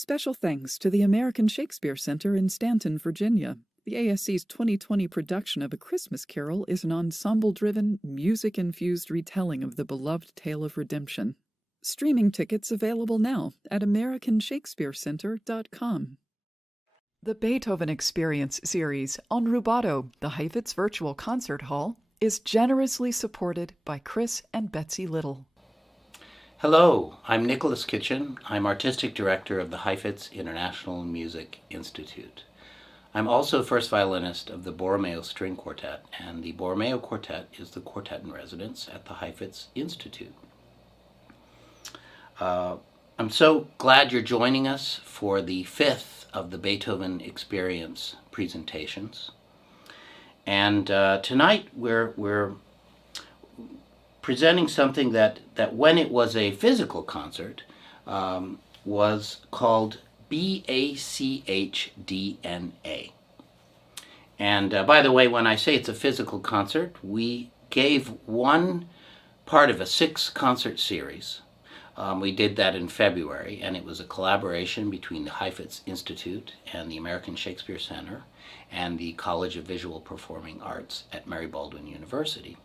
Special thanks to the American Shakespeare Center in Stanton, Virginia. The ASC's 2020 production of A Christmas Carol is an ensemble-driven, music-infused retelling of the beloved tale of redemption. Streaming tickets available now at americanshakespearecenter.com. The Beethoven Experience series on Rubato, the Heifetz Virtual Concert Hall, is generously supported by Chris and Betsy Little. Hello, I'm Nicholas Kitchen. I'm Artistic Director of the Heifetz International Music Institute. I'm also first violinist of the Borromeo String Quartet, and the Borromeo Quartet is the quartet in residence at the Heifetz Institute. I'm so glad you're joining us for the fifth of the Beethoven Experience presentations. And tonight we're presenting something that when it was a physical concert was called B.A.C.H.D.N.A. And by the way, when I say it's a physical concert, we gave one part of a 6-concert series. We did that in February, and it was a collaboration between the Heifetz Institute and the American Shakespeare Center and the College of Visual Performing Arts at Mary Baldwin University.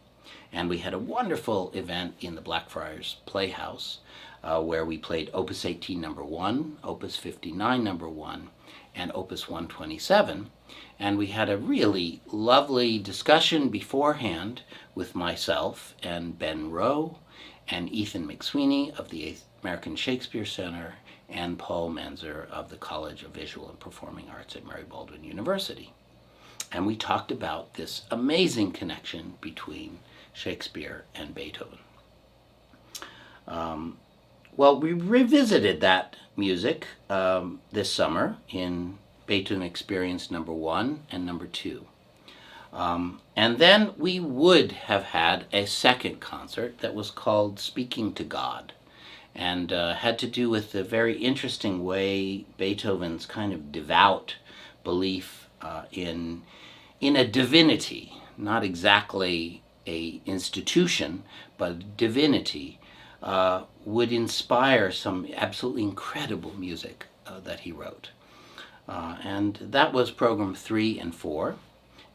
And we had a wonderful event in the Blackfriars Playhouse where we played Opus 18 number 1, Opus 59 number 1, and Opus 127. And we had a really lovely discussion beforehand with myself and Ben Rowe and Ethan McSweeney of the American Shakespeare Center and Paul Menzer of the College of Visual and Performing Arts at Mary Baldwin University. And we talked about this amazing connection between Shakespeare and Beethoven. Well, we revisited that music this summer in Beethoven Experience number 1 and number 2. And then we would have had a second concert that was called Speaking to God, and had to do with the very interesting way Beethoven's kind of devout belief in a divinity, not exactly a institution, but divinity, would inspire some absolutely incredible music that he wrote. And that was program 3 and 4,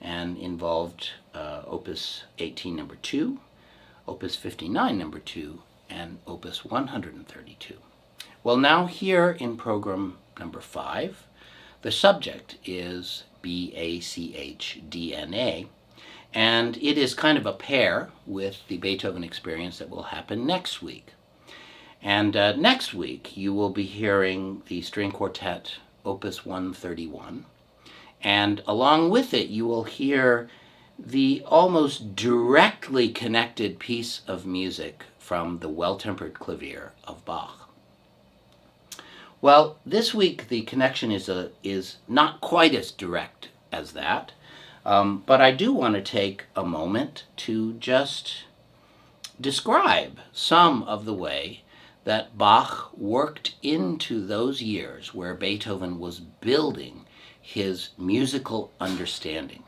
and involved Opus 18 number 2, Opus 59 number 2, and Opus 132. Well, now here in program number 5, the subject is B.A.C.H.D.N.A, and it is kind of a pair with the Beethoven Experience that will happen next week. And next week you will be hearing the string quartet Opus 131, and along with it you will hear the almost directly connected piece of music from the Well-Tempered Clavier of Bach. Well, this week the connection is not quite as direct as that, but I do want to take a moment to just describe some of the way that Bach worked into those years where Beethoven was building his musical understanding.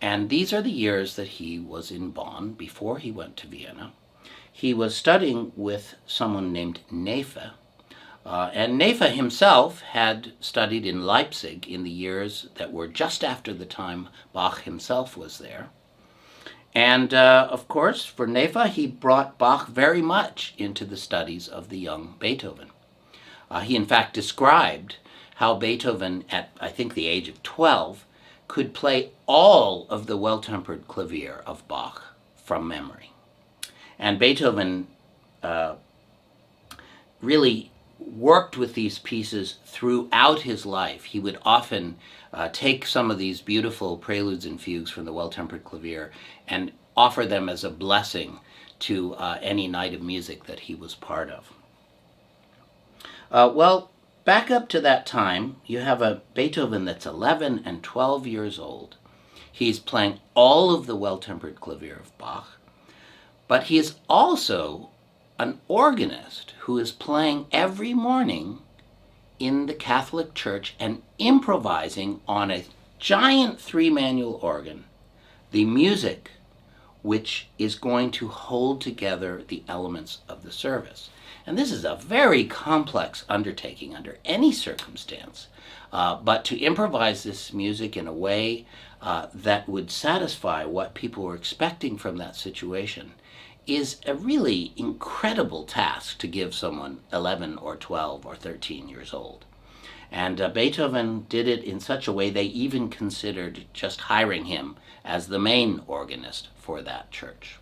And these are the years that he was in Bonn before he went to Vienna. He was studying with someone named Nefe, and Nefe himself had studied in Leipzig in the years that were just after the time Bach himself was there. And of course, for Nefe, he brought Bach very much into the studies of the young Beethoven. He in fact described how Beethoven, at I think the age of 12, could play all of the Well-Tempered Clavier of Bach from memory. And Beethoven really worked with these pieces throughout his life. He would often take some of these beautiful preludes and fugues from the Well-Tempered Clavier and offer them as a blessing to any night of music that he was part of. Well, back up to that time, you have a Beethoven that's 11 and 12 years old. He's playing all of the Well-Tempered Clavier of Bach, but he is also an organist who is playing every morning in the Catholic Church and improvising on a giant 3-manual organ the music which is going to hold together the elements of the service. And this is a very complex undertaking under any circumstance. But to improvise this music in a way that would satisfy what people were expecting from that situation is a really incredible task to give someone 11 or 12 or 13 years old. And Beethoven did it in such a way they even considered just hiring him as the main organist for that church.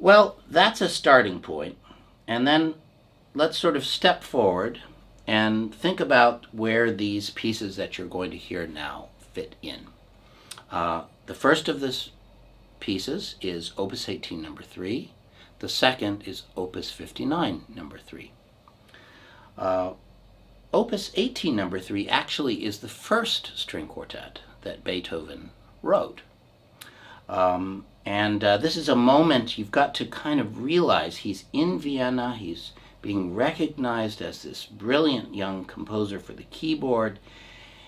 Well, that's a starting point. And then let's sort of step forward and think about where these pieces that you're going to hear now fit in. The first of these pieces is Opus 18, number 3. The second is Opus 59, number 3. Opus 18, number 3 actually is the first string quartet that Beethoven wrote. And this is a moment you've got to kind of realize he's in Vienna, he's being recognized as this brilliant young composer for the keyboard,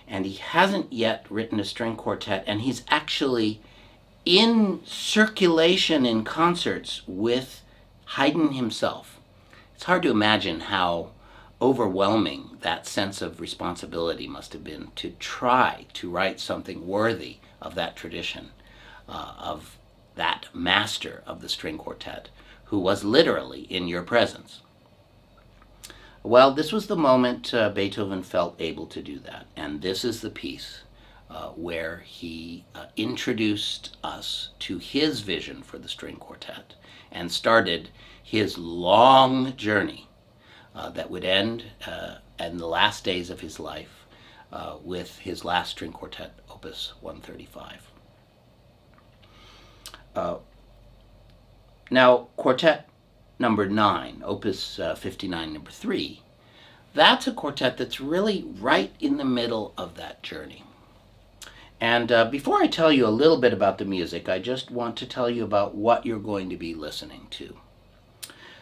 and he hasn't yet written a string quartet, and he's actually in circulation in concerts with Haydn himself. It's hard to imagine how overwhelming that sense of responsibility must have been to try to write something worthy of that tradition, of that master of the string quartet, who was literally in your presence. Well, this was the moment Beethoven felt able to do that, and this is the piece where he introduced us to his vision for the string quartet and started his long journey that would end in the last days of his life with his last string quartet, Opus 135. Now, Quartet number 9, Opus 59, number 3, that's a quartet that's really right in the middle of that journey. And before I tell you a little bit about the music, I just want to tell you about what you're going to be listening to.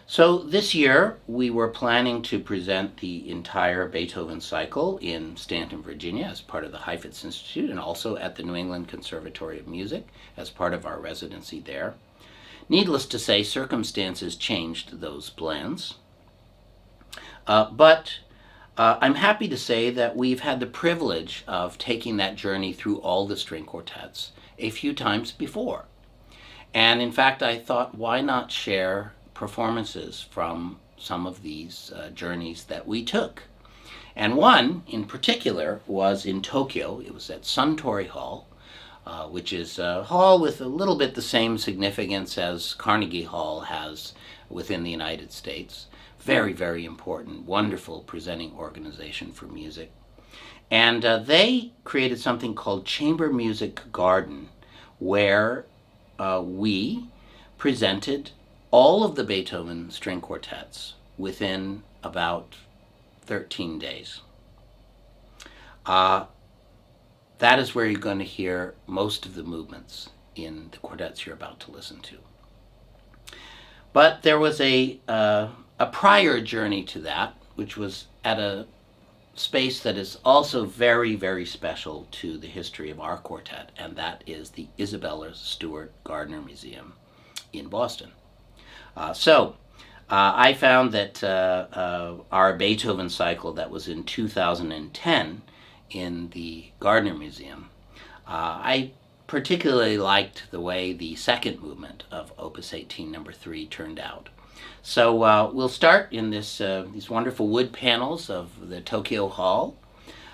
So this year, we were planning to present the entire Beethoven cycle in Stanton, Virginia, as part of the Heifetz Institute, and also at the New England Conservatory of Music as part of our residency there. Needless to say, circumstances changed those plans. But I'm happy to say that we've had the privilege of taking that journey through all the string quartets a few times before. And in fact, I thought, why not share performances from some of these journeys that we took? And one in particular was in Tokyo. It was at Suntory Hall, which is a hall with a little bit the same significance as Carnegie Hall has within the United States. Very, very important, wonderful presenting organization for music. And they created something called Chamber Music Garden, where we presented all of the Beethoven string quartets within about 13 days. That is where you're going to hear most of the movements in the quartets you're about to listen to. But there was a prior journey to that, which was at a space that is also very, very special to the history of our quartet, and that is the Isabella Stewart Gardner Museum in Boston. I found that our Beethoven cycle that was in 2010 in the Gardner Museum, I particularly liked the way the second movement of Opus 18, number 3 turned out. So we'll start in these wonderful wood panels of the Tokyo Hall,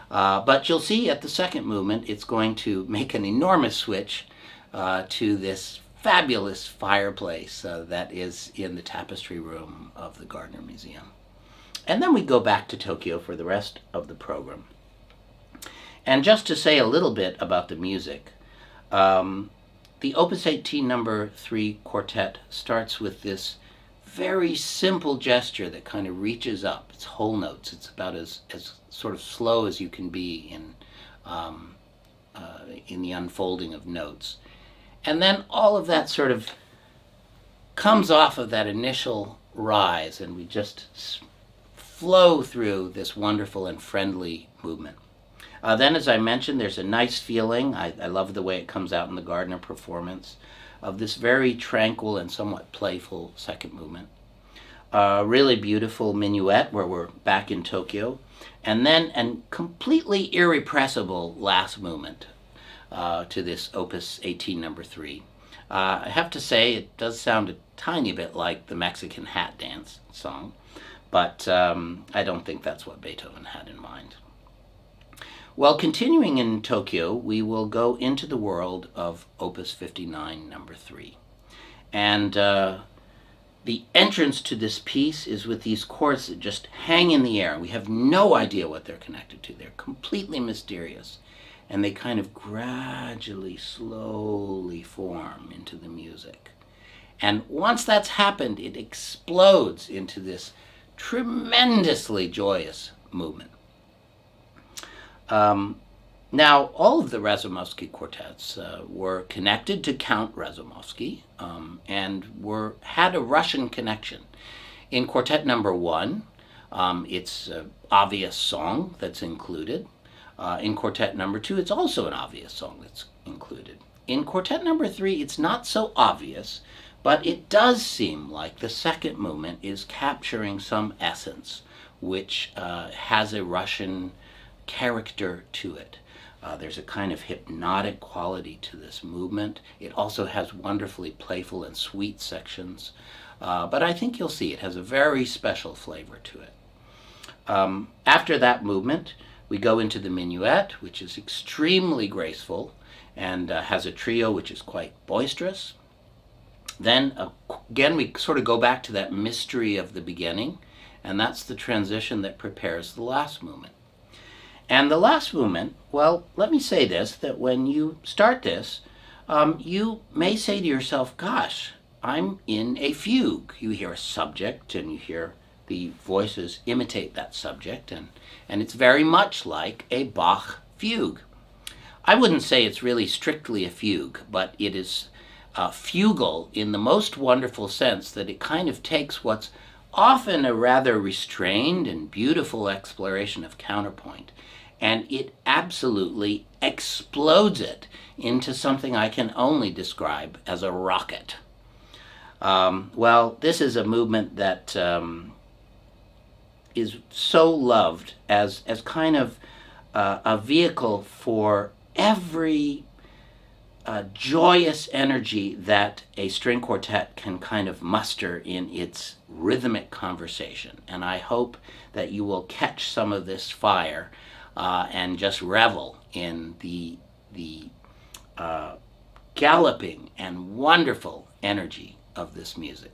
but you'll see at the second movement it's going to make an enormous switch to this fabulous fireplace that is in the tapestry room of the Gardner Museum. And then we go back to Tokyo for the rest of the program. And just to say a little bit about the music, the Opus 18 number 3 quartet starts with this very simple gesture that kind of reaches up. It's whole notes. It's about as sort of slow as you can be in the unfolding of notes. And then all of that sort of comes off of that initial rise, and we just flow through this wonderful and friendly movement. Then, as I mentioned, there's a nice feeling. I love the way it comes out in the Gardner performance of this very tranquil and somewhat playful second movement. Really beautiful minuet where we're back in Tokyo. And then a completely irrepressible last movement to this Opus 18 number 3. I have to say it does sound a tiny bit like the Mexican hat dance song, but I don't think that's what Beethoven had in mind. Well, continuing in Tokyo, we will go into the world of Opus 59 number 3. And the entrance to this piece is with these chords that just hang in the air. We have no idea what they're connected to. They're completely mysterious. And they kind of gradually, slowly form into the music. And once that's happened, it explodes into this tremendously joyous movement. Now, all of the Razumovsky quartets were connected to Count Razumovsky and had a Russian connection. In Quartet number 1, it's an obvious song that's included. In Quartet number 2, it's also an obvious song that's included. In Quartet number 3, it's not so obvious, but it does seem like the second movement is capturing some essence which has a Russian character to it. There's a kind of hypnotic quality to this movement. It also has wonderfully playful and sweet sections, but I think you'll see it has a very special flavor to it. After that movement, we go into the minuet, which is extremely graceful and has a trio which is quite boisterous. Then again, we sort of go back to that mystery of the beginning, and that's the transition that prepares the last movement. And the last movement, well, let me say this, that when you start this, you may say to yourself, gosh, I'm in a fugue. You hear a subject and you hear the voices imitate that subject, and it's very much like a Bach fugue. I wouldn't say it's really strictly a fugue, but it is fugal in the most wonderful sense that it kind of takes what's often a rather restrained and beautiful exploration of counterpoint, and it absolutely explodes it into something I can only describe as a rocket. Well, this is a movement that is so loved as kind of a vehicle for every joyous energy that a string quartet can kind of muster in its rhythmic conversation. And I hope that you will catch some of this fire and just revel in the galloping and wonderful energy of this music.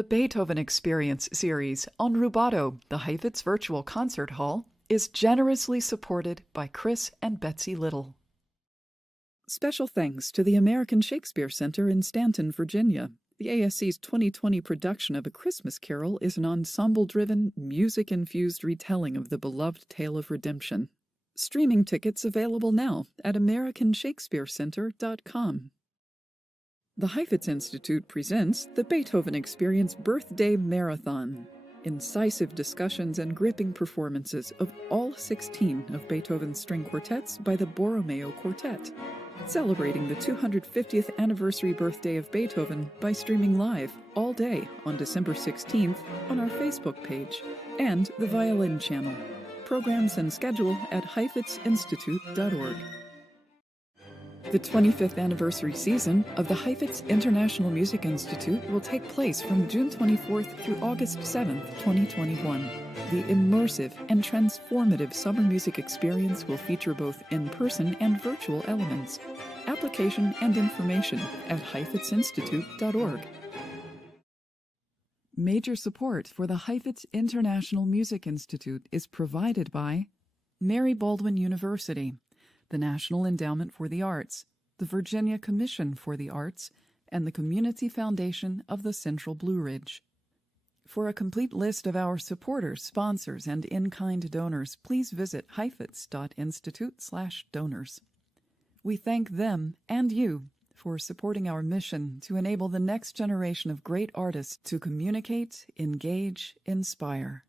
The Beethoven Experience series on Rubato, the Heifetz Virtual Concert Hall, is generously supported by Chris and Betsy Little. Special thanks to the American Shakespeare Center in Stanton, Virginia. The ASC's 2020 production of A Christmas Carol is an ensemble-driven, music-infused retelling of the beloved tale of redemption. Streaming tickets available now at americanshakespearecenter.com. The Heifetz Institute presents the Beethoven Experience Birthday Marathon. Incisive discussions and gripping performances of all 16 of Beethoven's string quartets by the Borromeo Quartet, celebrating the 250th anniversary birthday of Beethoven by streaming live all day on December 16th on our Facebook page and the Violin channel. Programs and schedule at heifetzinstitute.org. The 25th anniversary season of the Heifetz International Music Institute will take place from June 24th through August 7th, 2021. The immersive and transformative summer music experience will feature both in-person and virtual elements. Application and information at heifetzinstitute.org. Major support for the Heifetz International Music Institute is provided by Mary Baldwin University, the National Endowment for the Arts, the Virginia Commission for the Arts, and the Community Foundation of the Central Blue Ridge. For a complete list of our supporters, sponsors, and in-kind donors, please visit heifetz.institute/donors. We thank them and you for supporting our mission to enable the next generation of great artists to communicate, engage, inspire.